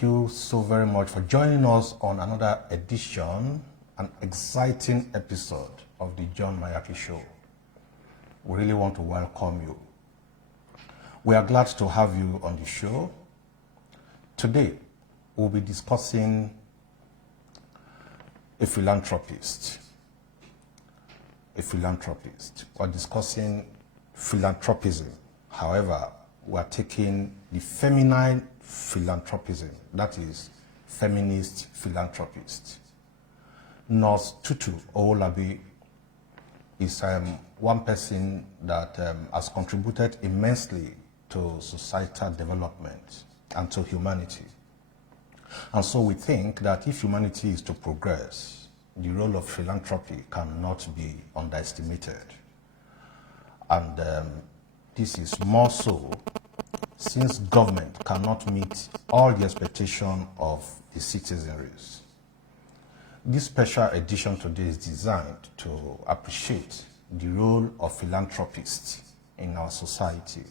Thank you so very much for joining us on another edition, an exciting episode of the John Mayaki Show. We really want to welcome you. We are glad to have you on the show. Today, we'll be discussing a philanthropist. We're discussing philanthropism. However, we are taking the feminine philanthropism, that is, feminist philanthropist. Nurse Tutu Owolabi is one person that has contributed immensely to societal development and to humanity. And so we think that if humanity is to progress, the role of philanthropy cannot be underestimated. And this is more so since government cannot meet all the expectations of the citizenries. This special edition today is designed to appreciate the role of philanthropists in our society,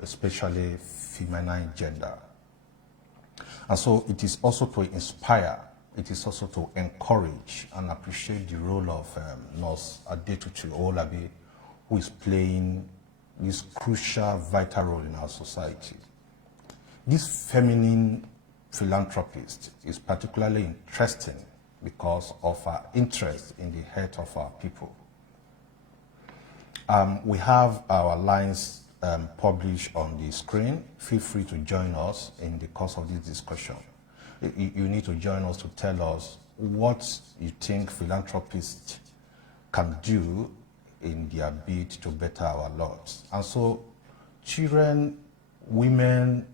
especially feminine gender. And so it is also to inspire, it is also to encourage and appreciate the role of Nurse Adetutu Owolabi, who is playing this crucial, vital role in our society. This feminine philanthropist is particularly interesting because of her interest in the health of our people. We have our lines published on the screen. Feel free to join us in the course of this discussion. You need to join us to tell us what you think philanthropists can do in their bid to better our lives. And so children, women,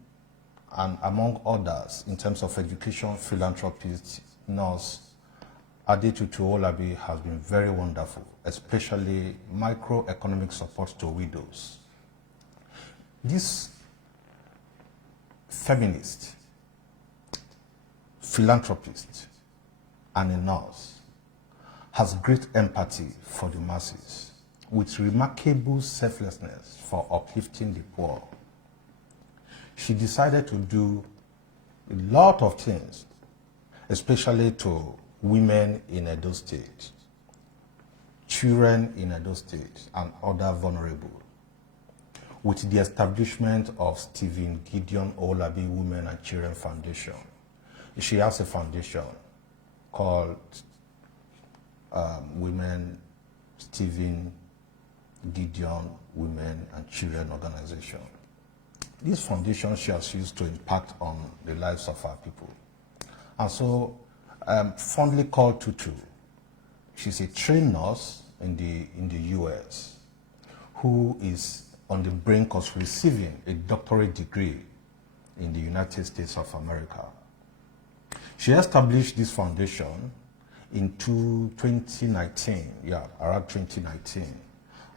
and among others, in terms of education, philanthropists, Nurse Adetutu Owolabi has been very wonderful, especially microeconomic support to widows. This feminist, philanthropist, and a nurse has great empathy for the masses, with remarkable selflessness for uplifting the poor. She decided to do a lot of things, especially to women in Edo State, children in Edo State, and other vulnerable, with the establishment of Gideon Owolabi Women and Children Foundation. She has a foundation called Gideon Women and Children Organization. This foundation she has used to impact on the lives of our people. And so, fondly called Tutu, she's a trained nurse in the US who is on the brink of receiving a doctorate degree in the United States of America. She established this foundation in 2019, around 2019,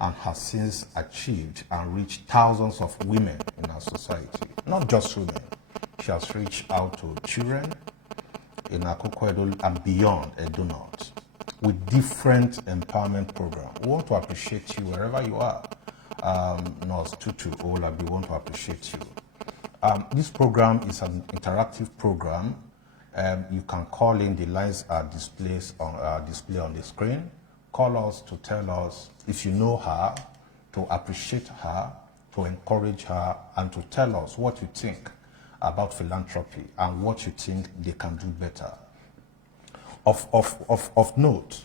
and has since achieved and reached thousands of women in our society. Not just women, she has reached out to children in Akoko Edo and beyond Edo North with different empowerment programs. We want to appreciate you wherever you are. Nurse Tutu Owolabi, we want to appreciate you. This program is an interactive program. You can call in, the lines are displayed on the screen. Call us to tell us if you know her, to appreciate her, to encourage her, and to tell us what you think about philanthropy and what you think they can do better. Of note,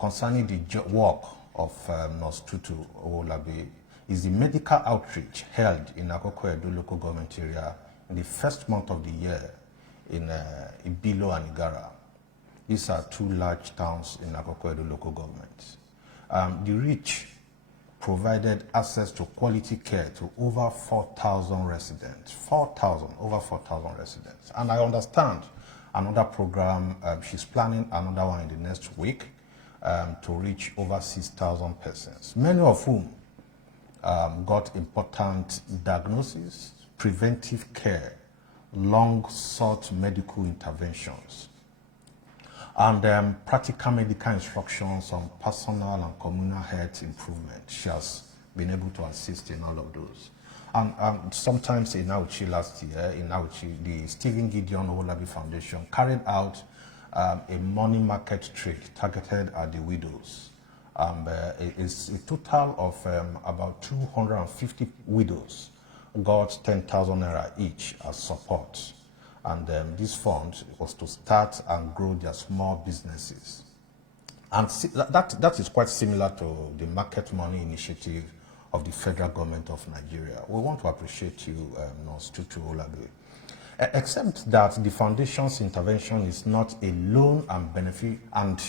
concerning the work of Nurse Tutu Owolabi, is the medical outreach held in Akoko Edo local government area in the first month of the year in Ibilo and Igara. These are two large towns in Akoko Edo local government. The reach provided access to quality care to over 4,000 residents. Over 4,000 residents. And I understand another program, she's planning another one in the next week to reach over 6,000 persons, many of whom got important diagnosis, preventive care, long-sought medical interventions, and practical medical instructions on personal and communal health improvement. She has been able to assist in all of those. And sometimes in Auchi last year, in Auchi, the Gideon Owolabi Foundation carried out a money market trade targeted at the widows. It's a total of about 250 widows got 10,000 naira each as support. And this fund was to start and grow their small businesses. And that is quite similar to the market money initiative of the federal government of Nigeria. We want to appreciate you, Nurse Tutu Owolabi. Except that the foundation's intervention is not a loan and benefit, and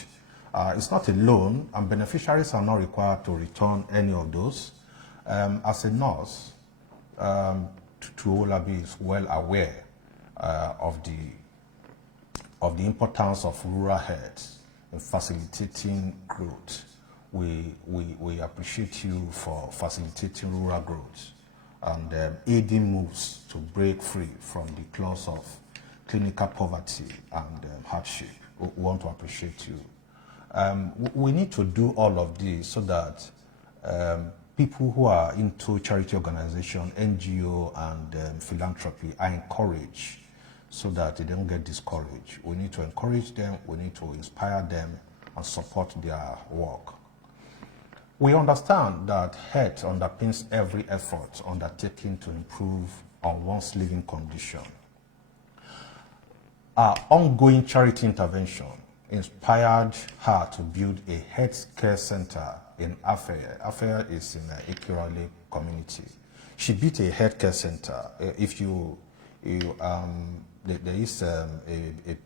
it's not a loan, and beneficiaries are not required to return any of those. As a nurse, Tutu Owolabi is well aware of the importance of rural health in facilitating growth. We appreciate you for facilitating rural growth and aiding moves to break free from the claws of clinical poverty and hardship. We want to appreciate you. We need to do all of this so that people who are into charity organization, NGO, and philanthropy are encouraged so that they don't get discouraged. We need to encourage them, we need to inspire them and support their work. We understand that health underpins every effort undertaken to improve on one's living condition. Our ongoing charity intervention inspired her to build a health care center in Afaya. Afaya is in the Ikirale community. She built a health care center. There is a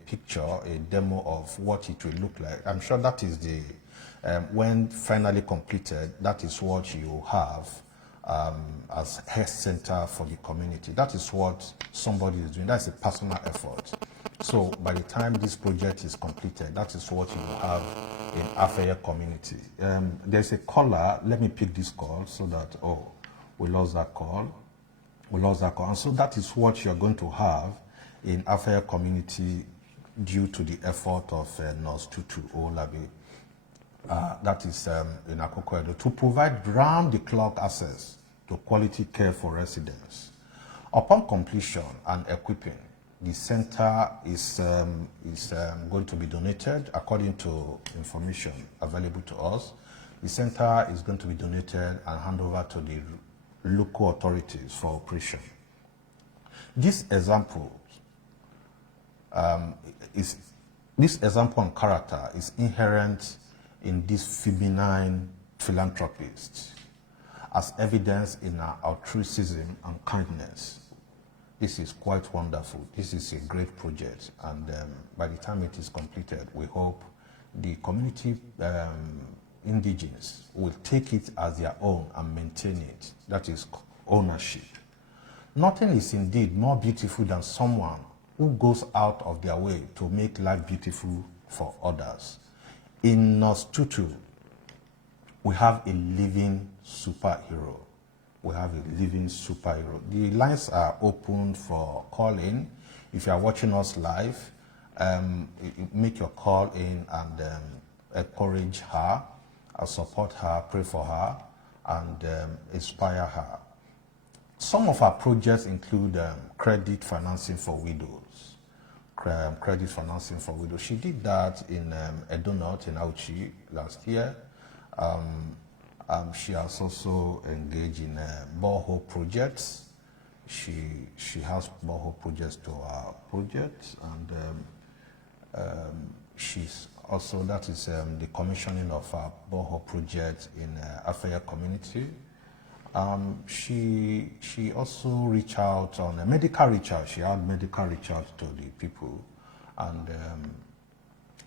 picture, a demo of what it will look like. I'm sure that is the, when finally completed, that is what you have as health center for the community. That is what somebody is doing. That's a personal effort. So by the time this project is completed, that is what you will have in Afaya community. There's a caller. Let me pick this call so that, we lost that call. We lost that call. And so that is what you're going to have in Afaya community due to the effort of Nurse Tutu Owolabi. That is in Akoko Edo, to provide round-the-clock access to quality care for residents. Upon completion and equipping, the center is going to be donated according to information available to us. The center is going to be donated and handed over to the local authorities for operation. This example and character is inherent in this feminine philanthropist, as evidenced in our altruism and kindness. This is quite wonderful. This is a great project, and by the time it is completed, we hope the community indigenous will take it as their own and maintain it. That is ownership. Nothing is indeed more beautiful than someone who goes out of their way to make life beautiful for others. In Nurse Tutu, we have a living superhero. We have a living superhero. The lines are open for calling. If you are watching us live, make your call in and encourage her, support her, pray for her, and inspire her. Some of our projects include credit financing for widows. Credit financing for widows. She did that in Edo North in Auchi last year. She has also engaged in borehole projects. She has borehole projects to our project, and she's also, that is the commissioning of our borehole project in Afaya community. She also reached out on a medical reach out. She had medical reach out to the people, and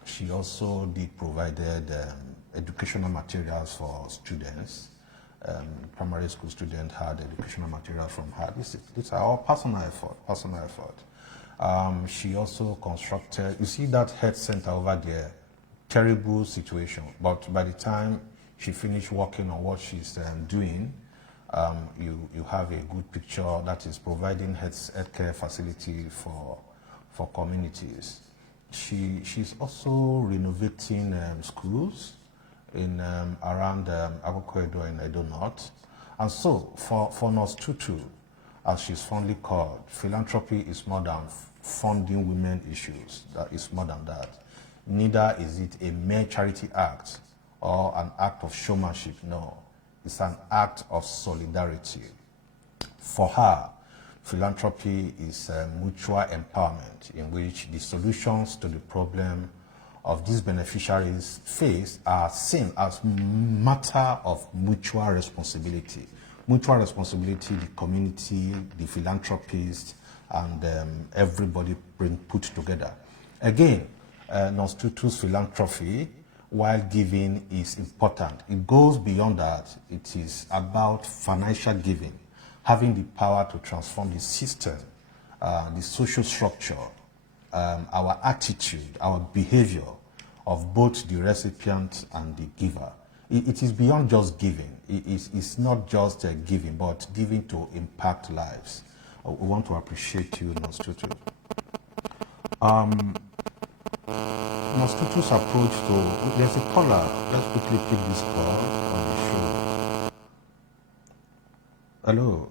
she also did provided educational materials for students. Primary school students had educational materials from her. These are all personal effort. She also constructed, you see that health center over there, terrible situation, but by the time she finished working on what she's doing, you have a good picture that is providing healthcare facility for communities. She's also renovating schools in around Akoko Edo and Edo North. And so for Nurse Tutu, as she's fondly called, philanthropy is more than funding women issues. That is more than that. Neither is it a mere charity act or an act of showmanship. No, it's an act of solidarity. For her, philanthropy is mutual empowerment in which the solutions to the problem of these beneficiaries face are seen as matter of mutual responsibility. Mutual responsibility, the community, the philanthropist, and everybody put together. Again, Nurse Tutu's philanthropy, while giving, is important. It goes beyond that. It is about financial giving, having the power to transform the system, the social structure, our attitude, our behavior of both the recipient and the giver. It is beyond just giving. It's not just giving, but giving to impact lives. We want to appreciate you, Nurse Tutu. Nurse Tutu's approach to, there's a caller. Let's quickly pick this call on the show. Hello.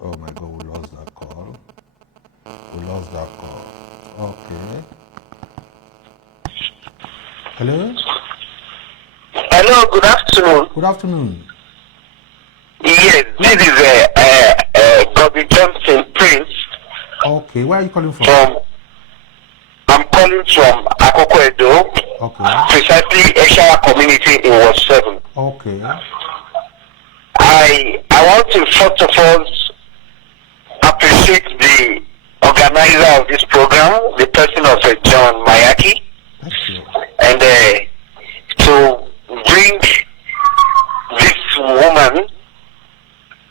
Oh my God, we lost that call. Okay. Hello? Hello, good afternoon. Good afternoon. Yes, this is Bobby Johnson Prince. Okay, where are you calling from? I'm calling from Akoko Edo. Okay. Precisely Eshawa community in Ward 7. Okay. I want to first of all appreciate the organizer of this program, the person of John Mayaki. Thank you. And to bring this woman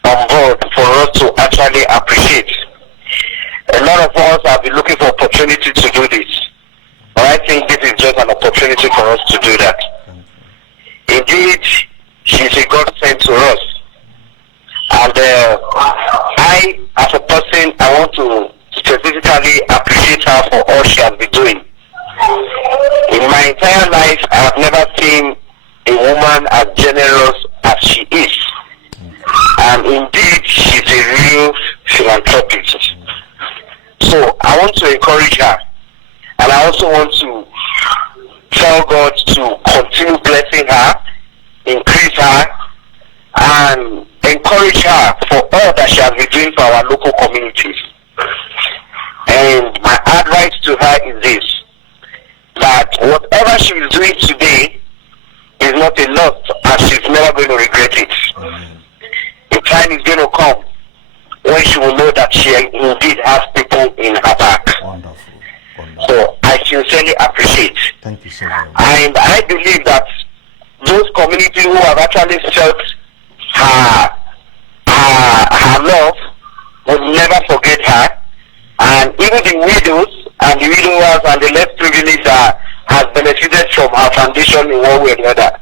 on board for us to actually appreciate. A lot of us have been looking for opportunity to do this. But I think this is just an opportunity for us to do that. Indeed, she's a God sent to us. And I, as a person, I want to specifically appreciate her for all she has been doing. In my entire life, I have never seen a woman as generous as she is. And indeed, she's a real philanthropist. So I want to encourage her. And I also want to tell God to continue blessing her, increase her, and encourage her for all that she has been doing for our local communities. And my advice to her is this, that whatever she is doing today is not a loss, and she's never going to regret it. The time is going to come when she will know that she indeed has people in her back. Wonderful. So I sincerely appreciate. Thank you so much. And I believe that those communities who have actually felt her love will never forget her. And even the widows and the widowers and the less privileged that has benefited from her foundation in one way or the other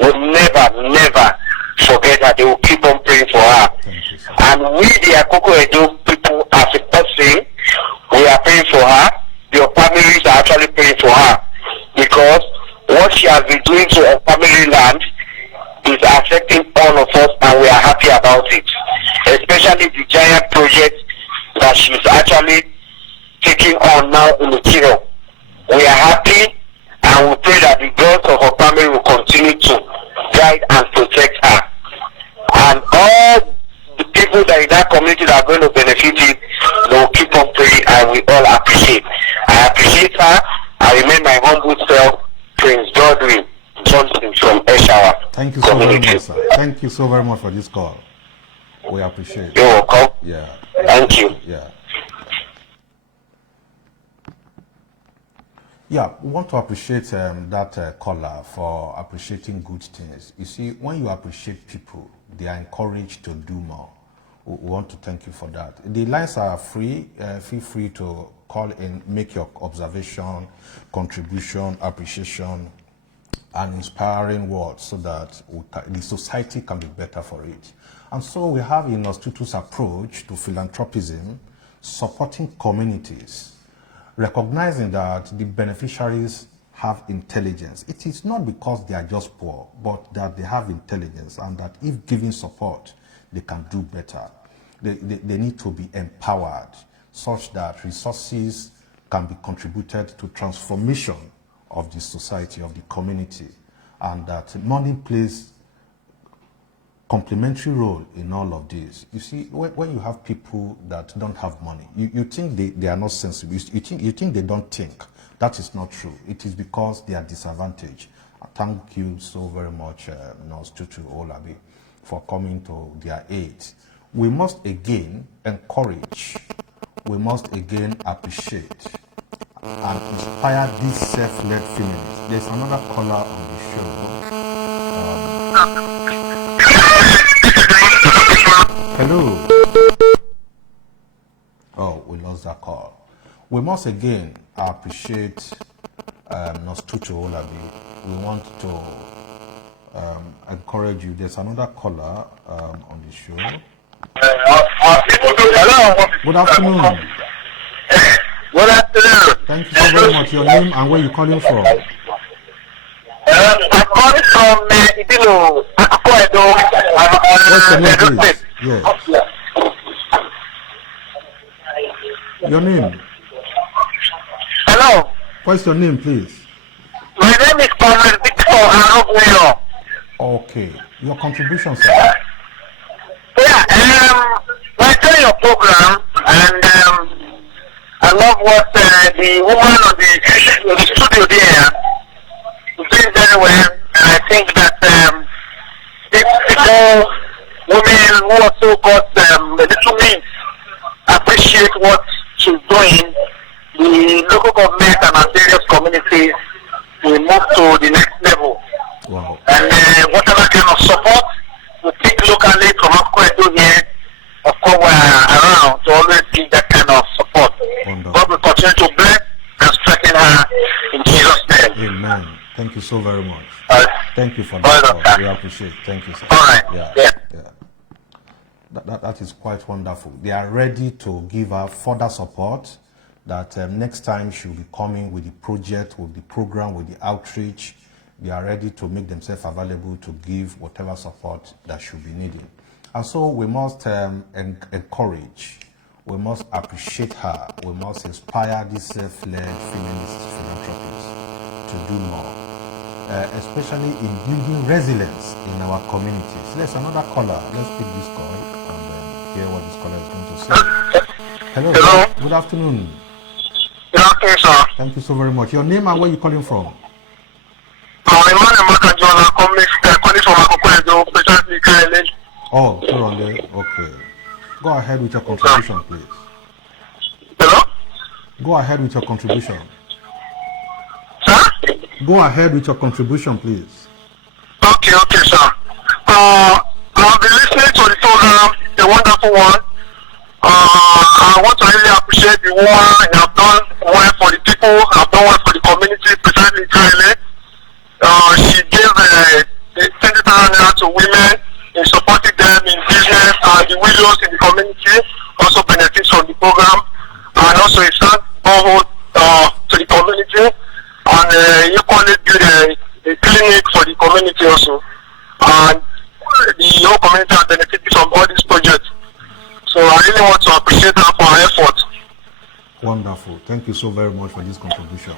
will never forget her. They will keep on praying for her. And we, the Akoko Edo people, as a person, we are praying for her. Your families are actually praying for her, because what she has been doing to her family land is affecting all of us, and we are happy about it. Especially the giant project that she's actually taking on now in the Gideon. We are happy, and we pray that the growth of her family will continue to guide and protect her. And all the people that in that community that are going to benefit it, they will keep on praying, and we all appreciate. I appreciate her. I remain my humble self, Prince Godwin Johnson from Eshawa. Thank you so very much, sir. Thank you so very much for this call. We appreciate it. You're welcome. Yeah. Thank you. Yeah. Yeah, we want to appreciate that caller for appreciating good things. You see, when you appreciate people, they are encouraged to do more. We want to thank you for that. The lines are free. Feel free to call in, make your observation, contribution, appreciation, and inspiring words so that the society can be better for it. And so we have in Nurse Tutu's approach to philanthropism, supporting communities, recognizing that the beneficiaries have intelligence. It is not because they are just poor, but that they have intelligence, and that if given support, they can do better. they need to be empowered such that resources can be contributed to transformation of the society, of the community, and that money plays complementary role in all of this. You see, when you have people that don't have money, you think they are not sensible. You think they don't think. That is not true. It is because they are disadvantaged. Thank you so very much, Nurse Tutu Owolabi, for coming to their aid. We must again encourage, we must again appreciate and inspire these self-led feminists. There's another caller on the show. Hello. Oh, we lost that call. We must again appreciate Nurse Tutu Owolabi. We want to encourage you. There's another caller on the show. Hello. Good afternoon. Good afternoon. Thank you so very much. Your name and where you're calling from? I'm calling from Edo North. What's your name, please? Yes. Your name? Hello. What's your name, please? My name is Comrade Victor. Okay. Your contribution, sir? Yeah, I enjoy your program, and I love what the woman on the studio there is doing very well. And I think that these people, women who also got a little means, appreciate what she's doing. The local government and our various communities will move to the next level. Wow. And whatever kind of support we take locally from Edo here, of course we're around to always give that kind of support. Wonderful. God will continue to bless and strengthen her in Jesus' name. Amen. Thank you so very much. Thank you for All that. right. We appreciate it. Thank you, sir. All right. Yeah. That is quite wonderful. They are ready to give her further support. That next time she'll be coming with the project, with the program, with the outreach. They are ready to make themselves available to give whatever support that should be needed. And so we must encourage, we must appreciate her, we must inspire these self-led feminist philanthropists to do more, especially in building resilience in our communities. Let's another caller. Let's pick this call and hear what this caller is going to say. Hello. Hello. Good afternoon. Good afternoon, sir. Thank you so very much. Your name and where you calling from? Oh, you're on there. Okay. Go ahead with your contribution, please. Hello? Go ahead with your contribution. Sir? Go ahead with your contribution, please. Okay, sir. I've been listening to the program, a wonderful one. I want to really appreciate the woman. You have done well for the people, have done well for the community, precisely currently. She gave 20,000 naira to women in supporting them in business, and the widows in the community also benefit from the program, and also a stand forward to the community, and equally build a clinic for the community also, and the whole community has benefited from all these projects. So I really want to appreciate her for her effort. Wonderful. Thank you so very much for this contribution.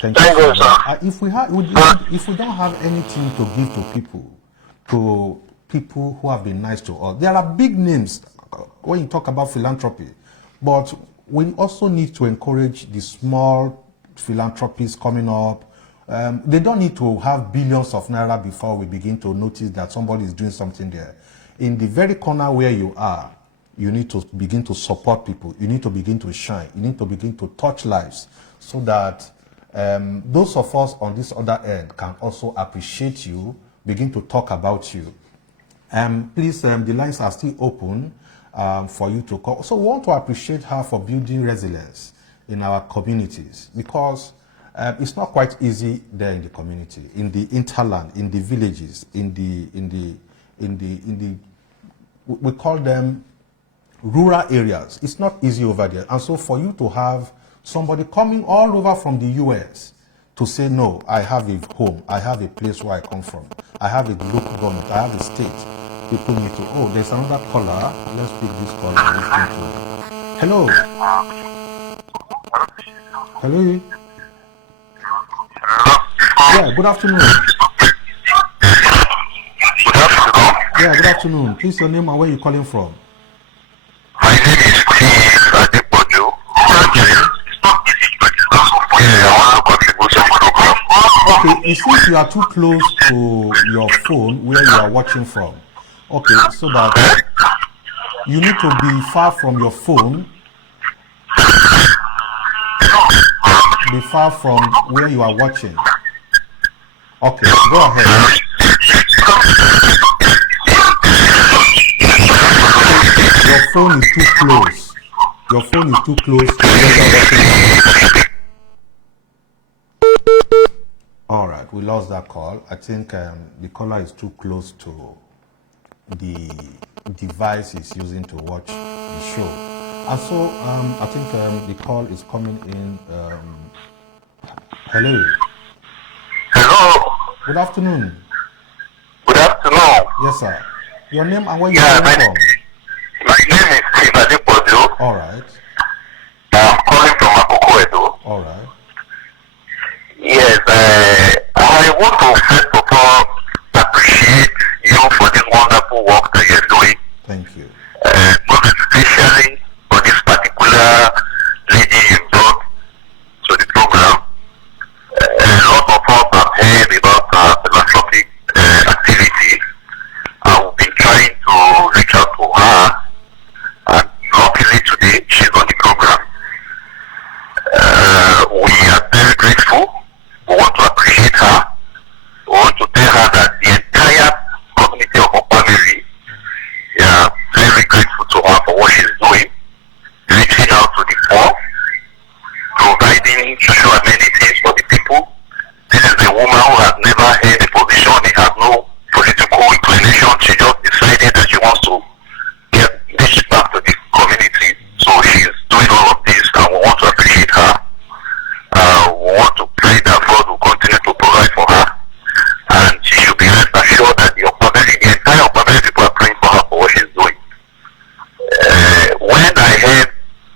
Thank you, sir. If we don't have anything to give to people who have been nice to us, there are big names when you talk about philanthropy, but we also need to encourage the small philanthropists coming up. They don't need to have billions of naira before we begin to notice that somebody is doing something there. In the very corner where you are, you need to begin to support people. You need to begin to shine. You need to begin to touch lives so that those of us on this other end can also appreciate you, begin to talk about you. Please, the lines are still open for you to call. So we want to appreciate her for building resilience in our communities, because it's not quite easy there in the community, in the interland, in the villages, we call them rural areas. It's not easy over there. And so for you to have somebody coming all over from the US to say, no, I have a home, I have a place where I come from, I have a local government, I have a state people need to. Oh, there's another caller. Let's pick this call and listen to it. Hello. Hello. Yeah, good afternoon. Good afternoon. Yeah, good afternoon. Please, your name and where you calling from? My name is Adetutu Owolabi. I want to contribute to the program. Okay, it seems you are too close to your phone where you are watching from. Okay, so that you need to be far from your phone, be far from where you are watching. Okay, go ahead. Your phone is too close. Your phone is too close to where you are watching. All right, we lost that call. I think the caller is too close to the device he's using to watch the show. And so I think the call is coming in. Hello. Hello. Good afternoon. Good afternoon. Yes, sir. Your name and where you are from? My name is Adetutu. All right. I'm calling from Akoko, Edo. All right. Yes, I want to first of all appreciate you for this wonderful work that you're doing. Thank you. Most especially for this particular lady you brought to the program. A lot of us have heard about philanthropic activities. I've been trying to reach out to her, and luckily today she's on the program. We are very grateful. We want to appreciate her. We want to tell her that the entire community of our family, are very grateful to her for what she's doing, reaching out to the poor, providing social amenities for the people. This is a woman who has never held a position. He has no political inclination. She just decided that she wants to give back to the community. So she's doing all of this, and we want to appreciate her. We want to pray that God will continue to provide for her, and she should be rest assured that the entire family people are praying for her for what she's doing. When I heard,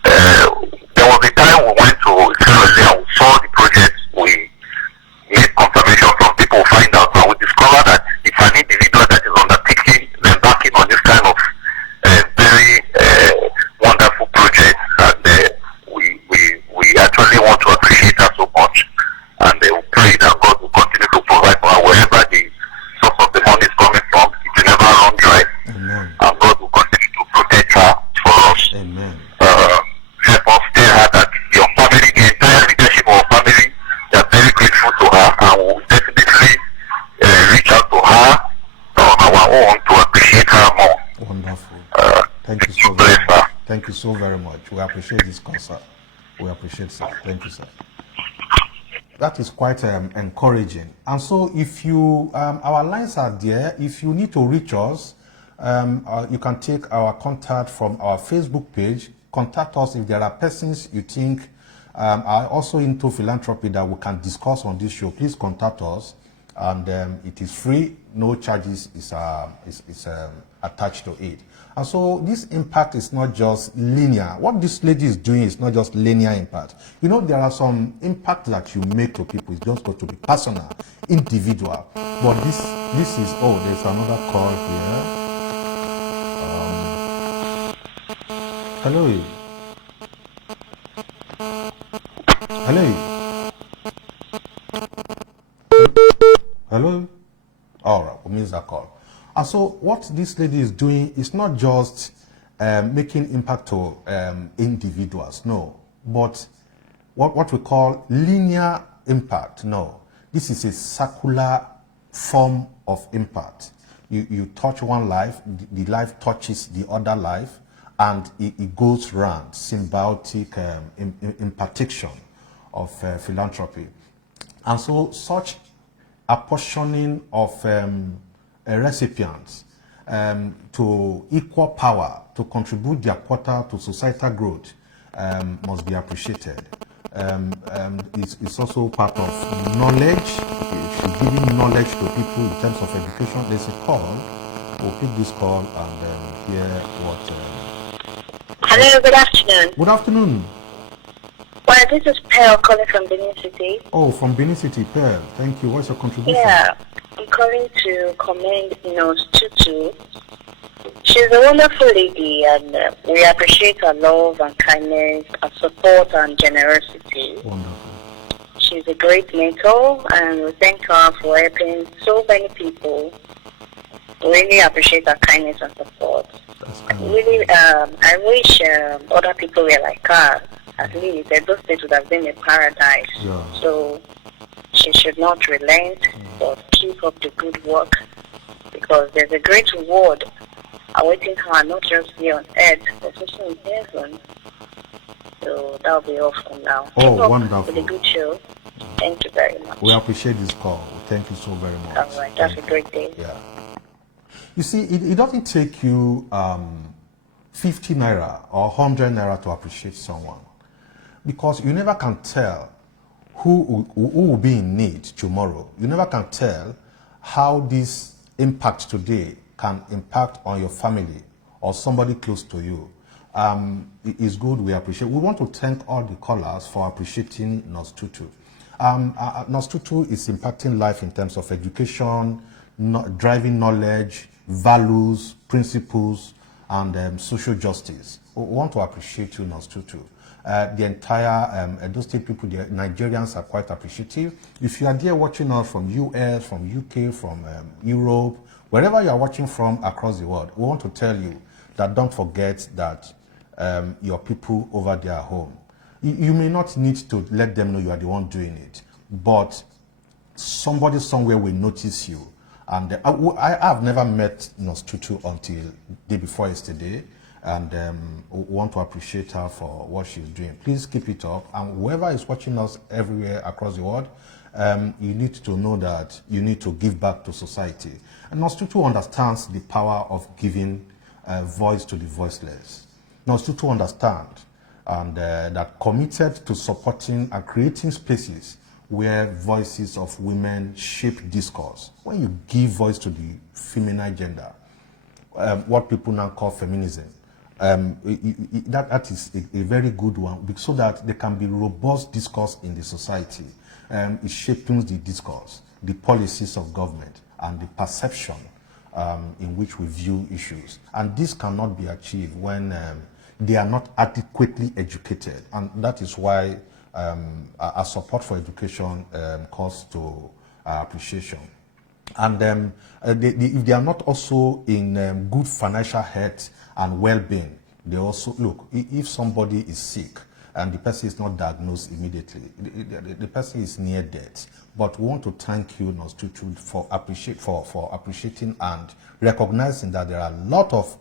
there was a time we went to Thursday and we saw the project, we made confirmation from people who find out, and we discovered that if an individual that is undertaking, embarking on this kind of very wonderful project, and we actually want to appreciate her so much, and we pray that God will continue to provide for her wherever the source of the money is coming from. It will never run dry. Amen. And God will continue to protect her for us. Amen. Help us tell her that your family, the entire leadership of our family, they are very grateful to her, and will definitely reach out to her on our own to appreciate her more. Wonderful. Thank you so very much. Thank you so very much. We appreciate this concert. We appreciate it. Thank you, sir. That is quite encouraging. And so if you, our lines are there. If you need to reach us, you can take our contact from our Facebook page. Contact us if there are persons you think are also into philanthropy that we can discuss on this show. Please contact us, and it is free. No charges is attached to it. And so this impact is not just linear. What this lady is doing is not just linear impact. You know, there are some impact that you make to people. It's just got to be personal, individual. But this is, oh, there's another call here. Hello. Hello. Hello. All right, we missed that call. And so what this lady is doing is not just making impact to individuals, no, but what we call linear impact, no. This is a circular form of impact. You touch one life, the life touches the other life, and it goes round, symbiotic impartation of philanthropy. And so such apportioning of recipients to equal power to contribute their quota to societal growth must be appreciated. It's also part of knowledge. If you're giving knowledge to people in terms of education, there's a call. we'll pick this call and hear what... Hello, good afternoon. Good afternoon. Well, this is Pearl calling from Benin City. Oh, from Benin City, Pearl. Thank you. What's your contribution? Yeah, I'm calling to commend Nurse Tutu. She's a wonderful lady, and we appreciate her love and kindness, her support and generosity. Wonderful. She's a great mentor, and we thank her for helping so many people. We really appreciate her kindness and support. Really, I wish other people were like her. At least Edo State would have been a paradise. Yeah. So she should not relent, but keep up the good work, because there's a great reward awaiting her, not just here on earth, but also in heaven. So that'll be all for now. Oh, keep up wonderful. with a good show. Thank you very much. We appreciate this call. Thank you so very much. All right, that's a great day. Yeah. You see, it doesn't take you 50 naira or 100 naira to appreciate someone, because you never can tell who will be in need tomorrow. You never can tell how this impact today can impact on your family or somebody close to you. It is good, we appreciate. We want to thank all the callers for appreciating Nurse Tutu. Nurse Tutu is impacting life in terms of education, driving knowledge, values, principles, and social justice. We want to appreciate you, Nurse Tutu. The entire Edo State people, the Nigerians, are quite appreciative. If you are there watching us from US, from UK, from Europe, wherever you are watching from across the world, we want to tell you that don't forget that your people over there are home. You may not need to let them know you are the one doing it, but somebody somewhere will notice you. And I have never met Nurse Tutu until day before yesterday, and want to appreciate her for what she's doing. Please keep it up, and whoever is watching us everywhere across the world, you need to know that you need to give back to society. And Nurse Tutu understands the power of giving voice to the voiceless. Nurse Tutu understands and that committed to supporting and creating spaces where voices of women shape discourse. When you give voice to the feminine gender, what people now call feminism, that is a very good one, so that there can be robust discourse in the society. It shapes the discourse, the policies of government, and the perception in which we view issues. And this cannot be achieved when they are not adequately educated. And that is why our support for education calls to appreciation. And if they are not also in good financial health and well-being, they also, look, if somebody is sick and the person is not diagnosed immediately, the person is near death. But we want to thank you, Nurse Tutu, for appreciating and recognizing that there are a lot of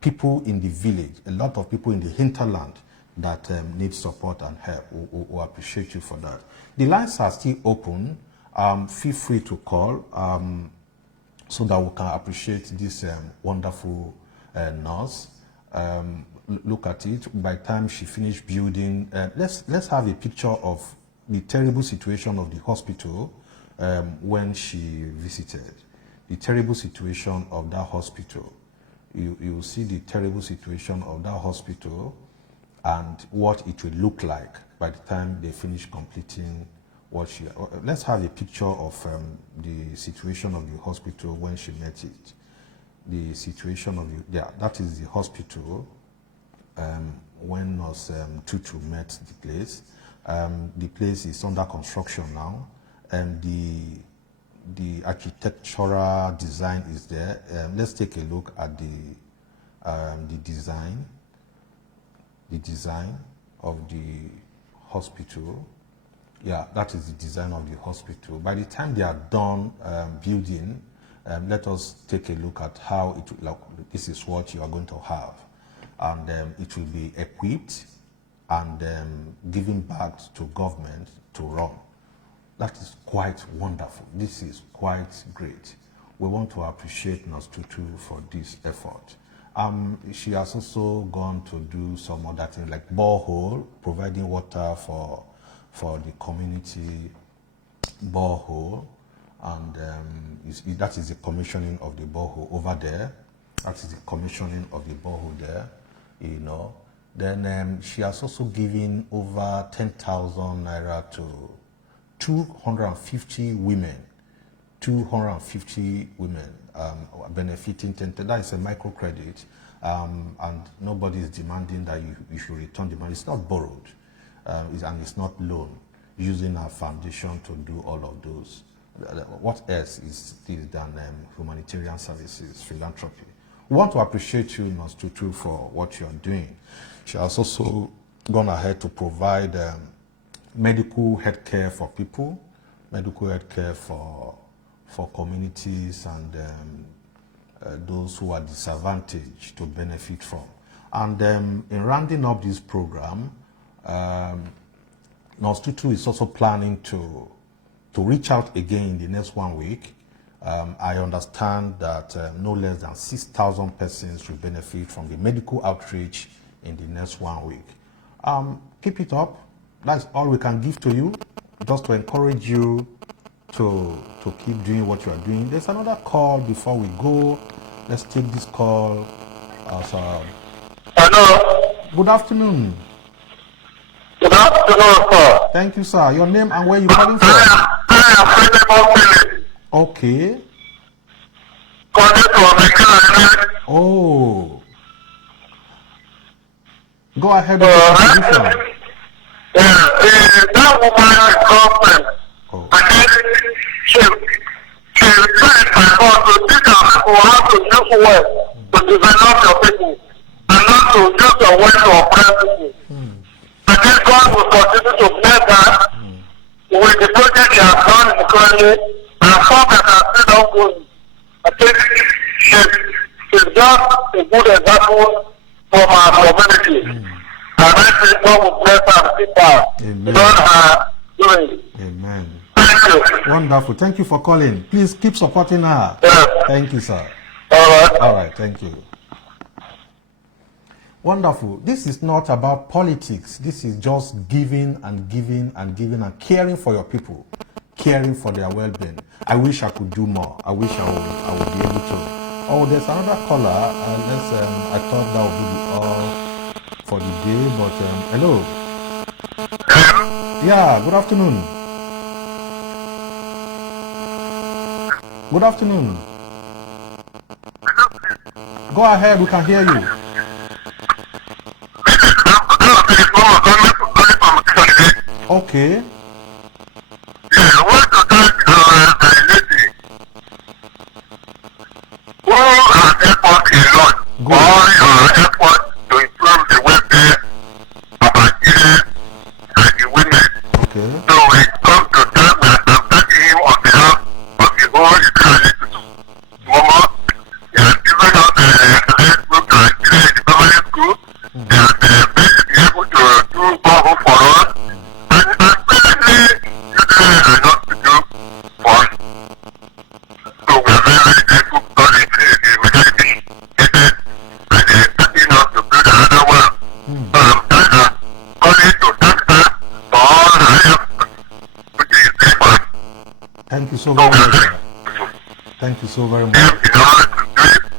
people in the village, a lot of people in the hinterland that need support and help. We appreciate you for that. The lines are still open. Feel free to call so that we can appreciate this wonderful nurse. Look at it. By the time she finished building, let's have a picture of the terrible situation of the hospital when she visited. The terrible situation of that hospital. You will see the terrible situation of that hospital and what it will look like by the time they finish completing what she... Let's have a picture of the situation of the hospital when she met it. The situation of the... Yeah, that is the hospital when Nurse Tutu met the place. The place is under construction now, and the architectural design is there. Let's take a look at the design of the hospital. Yeah, that is the design of the hospital. By the time they are done building, let us take a look at how it will look. This is what you are going to have, and it will be equipped and given back to government to run. That is quite wonderful. This is quite great. We want to appreciate Nurse Tutu for this effort. She has also gone to do some other things like borehole, providing water for the community borehole, and that is the commissioning of the borehole over there. That is the commissioning of the borehole there, you know. Then she has also given over 10,000 naira to 250 women. 250 women benefiting 10. That is a microcredit, and nobody is demanding that you should return the money. It's not borrowed, and it's not loan. Using our foundation to do all of those. What else is this than humanitarian services, philanthropy? We want to appreciate you, Ms. Tutu, for what you're doing. She has also gone ahead to provide medical health care for people, medical health care for communities and those who are disadvantaged to benefit from. And in rounding up this program, Ms. Tutu is also planning to reach out again in the next 1 week. I understand that no less than 6,000 persons will benefit from the medical outreach in the next 1 week. Keep it up. That's all we can give to you, just to encourage you to keep doing what you are doing. There's another call before we go. Let's take this call. Hello. Good afternoon. Good afternoon, sir. Thank you, sir. Your name and where you're calling from? Okay. Oh. Go ahead with the contribution. That woman is girlfriend. Oh. And then she replied my God to teach our people how to use well to develop your people and not to use the way to oppress people. And then God will continue to bless her with the project he has done in the country and some that are still ongoing. I think she's just a good example for our community. And I think God will bless her and keep her. Amen. Lord her doing. Amen. Thank you. Wonderful. Thank you for calling. Please keep supporting her. Yes. Thank you, sir. All right. All right. Thank you. Wonderful. This is not about politics. This is just giving and giving and giving and caring for your people, caring for their well-being. I wish I could do more. I wish I would be able to. Oh, there's another caller. I thought that would be all for the day, but hello. Yeah. Good afternoon. Good afternoon. Go ahead. We can hear you. Okay. Yeah, I want to thank the lady who has helped us a lot. All helped us to improve the welfare of our children and the women. Okay. So we come to thank and I'm thanking him on behalf of the whole Israeli Mama. He has given us a book and children in the government school. They have been able to do borehole for us. Thank you so very much. Thank you so very much.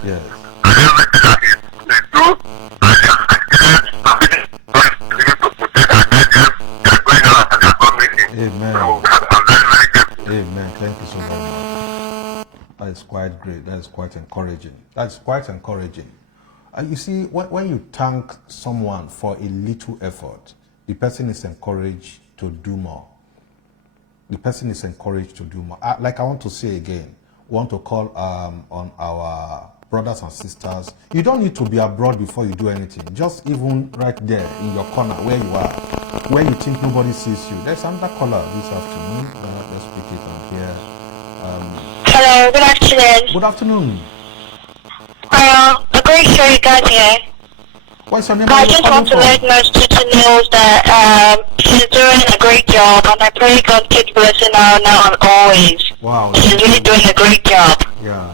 Yes. Amen. Amen. Thank you so very much. That is quite great. That is quite encouraging. That's quite encouraging. You see, when you thank someone for a little effort, the person is encouraged to do more. The person is encouraged to do more. Like I want to say again, we want to call on our brothers and sisters. You don't need to be abroad before you do anything. Just even right there in your corner where you are, where you think nobody sees you. There's another caller this afternoon. Let's pick it on here. Hello, good afternoon. Good afternoon. A great show you guys here. What's your name? I just want to let Ms. Tutu know that she's doing a great job, and I pray God keep blessing her now and always. Wow. She's really doing a great job. Yeah.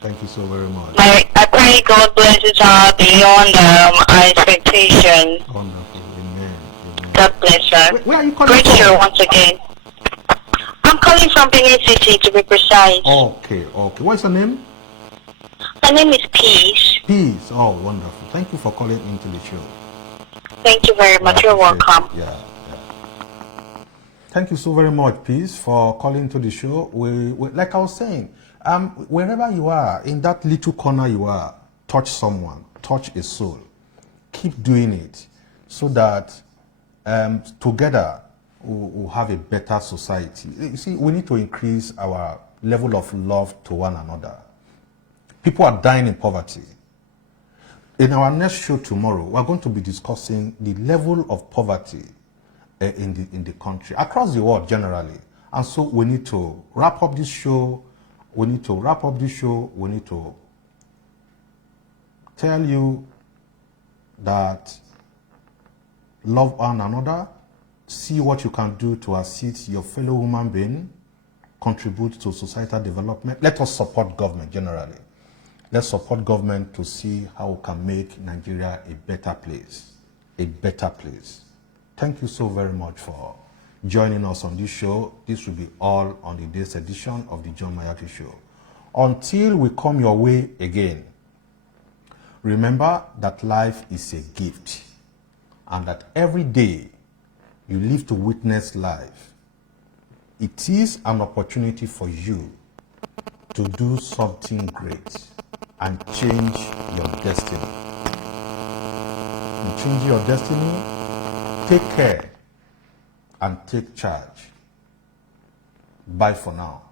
Thank you so very much. I pray God blesses her beyond our expectation. Wonderful. Amen. Amen. God bless her. Where are you calling Great from? show once again. I'm calling calling from Benin City, to be precise. Okay, okay. What's your name? My name is Peace. Peace. Oh, wonderful. Thank you for calling into the show. Thank you very much. You're welcome. Yeah. Thank you so very much, Peace, for calling to the show. We like I was saying, wherever you are, in that little corner you are, touch someone, touch a soul. Keep doing it so that together we'll have a better society. You see, we need to increase our level of love to one another. People are dying in poverty. In our next show tomorrow, we're going to be discussing the level of poverty in the country, across the world generally. And so we need to wrap up this show. We need to tell you that love one another, see what you can do to assist your fellow human being, contribute to societal development. Let us support government generally. Let's support government to see how we can make Nigeria a better place. A better place. Thank you so very much for joining us on this show. This will be all on the day's edition of the John Mayati Show. Until we come your way again, remember that life is a gift and that every day you live to witness life. It is an opportunity for you to do something great and change your destiny. In changing your destiny, take care and take charge. Bye for now.